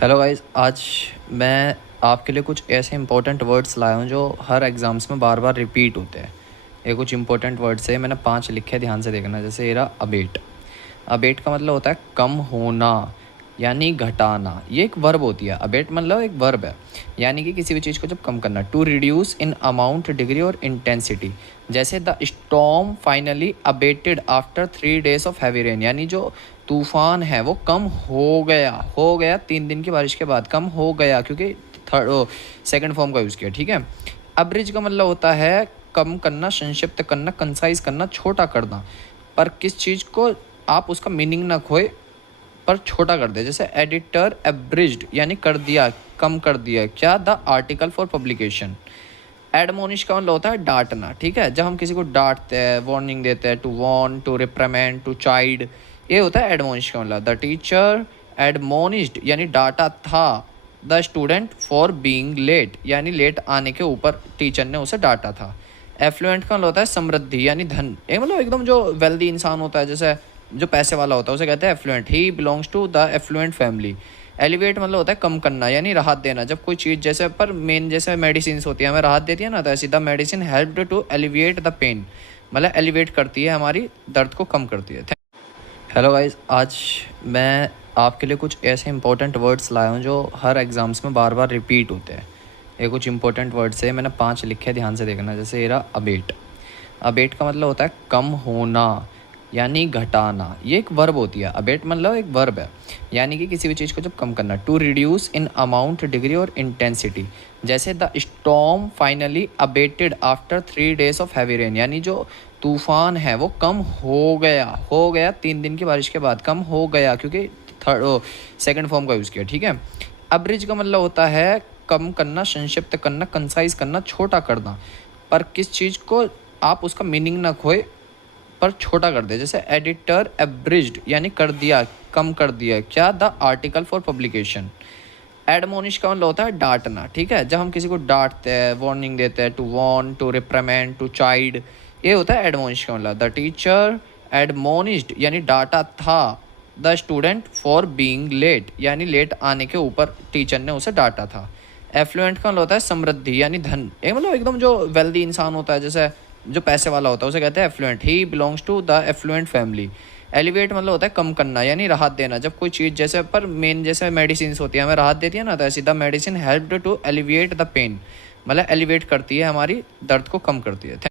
Hello guys, आज मैं आपके लिए कुछ ऐसे इंपॉर्टेंट वर्ड्स लाया हूँ जो हर एग्ज़ाम्स में बार बार रिपीट होते हैं। ये कुछ इंपॉर्टेंट वर्ड्स है, मैंने 5 लिखे, ध्यान से देखना। जैसे ये रहा अबेट। अबेट का मतलब होता है कम होना, यानी घटाना। ये एक वर्ब होती है। अबेट मतलब एक वर्ब है, यानी कि किसी भी चीज़ को जब कम करना। To reduce in amount, degree और इंटेंसिटी। जैसे the storm finally abated after 3 days of heavy rain, यानी जो तूफान है वो कम हो गया 3 दिन की बारिश के बाद कम हो गया, क्योंकि थर्ड सेकंड फॉर्म का यूज़ किया। ठीक है। अब्रिज का मतलब होता है कम करना, संक्षिप्त करना, कंसाइज करना, छोटा करना। पर किस चीज़ को आप उसका मीनिंग ना खोए पर छोटा कर दे। जैसे एडिटर एब्रिज्ड, यानी कर दिया, कम कर दिया। क्या? The article for publication. Admonish का मतलब होता है डांटना। ठीक है। जब हम किसी को डांटते हैं, वार्निंग देते हैं, to warn, to reprimand, to chide, ये होता है एडमोनिश का मतलब। द टीचर एडमोनिश्ड, यानी डांटा था the student for being late, यानी लेट आने के ऊपर टीचर ने उसे डांटा था। एफ्लुएंट का मतलब होता है समृद्धि, यानी धन। ये मतलब एकदम जो वेल्दी इंसान होता है, जैसे जो पैसे वाला होता है, उसे कहते हैं affluent. He belongs to the affluent family. Elevate मतलब होता है कम करना, यानी राहत देना। जब कोई चीज़, जैसे पर मेन जैसे मेडिसिन होती है, हमें राहत देती है ना, तो ऐसी the medicine helped to alleviate the pain, मतलब एलिवेट करती है, हमारी दर्द को कम करती है। हेलो गाइस, आज मैं आपके लिए कुछ ऐसे इंपॉर्टेंट वर्ड्स लाया हूँ जो हर एग्ज़ाम्स में बार बार रिपीट होते हैं। ये कुछ इंपॉर्टेंट वर्ड्स है, मैंने 5 लिखे, ध्यान से देखना। जैसे ये रहा अबेट। अबेट का मतलब होता है कम होना, यानी घटाना। ये एक वर्ब होती है। अबेट मतलब एक वर्ब है, यानी कि किसी भी चीज़ को जब कम करना। To reduce in amount, degree और इंटेंसिटी। जैसे the storm finally abated after 3 days of heavy rain, यानी जो तूफान है वो कम हो गया 3 दिन की बारिश के बाद कम हो गया, क्योंकि थर्ड सेकंड फॉर्म का यूज़ किया। ठीक है। अब्रिज का मतलब होता है कम करना, संक्षिप्त करना, कंसाइज करना, छोटा करना। पर किस चीज़ को आप उसका मीनिंग ना खोए पर छोटा कर दे। जैसे एडिटर एब्रिज्ड, यानी कर दिया, कम कर दिया। क्या? The article for publication. Admonish का मतलब होता है डांटना। ठीक है। जब हम किसी को डांटते हैं, वार्निंग देते हैं, to warn, to reprimand, to chide, ये होता है एडमोनिश का मतलब। द टीचर एडमोनिश्ड, यानी डांटा था the student for being late, यानी लेट आने के ऊपर टीचर ने उसे डांटा था। एफ्लुएंट का मतलब होता है समृद्धि, यानी धन। ये मतलब एकदम जो वेल्दी इंसान होता है, जैसे जो पैसे वाला होता है, उसे कहते हैं affluent. He belongs to the affluent family. Elevate मतलब होता है कम करना, यानी राहत देना। जब कोई चीज़, जैसे पर मेन जैसे मेडिसिन होती है, हमें राहत देती है ना, तो ऐसी the medicine helped to alleviate the pain, मतलब एलिवेट करती है, हमारी दर्द को कम करती है।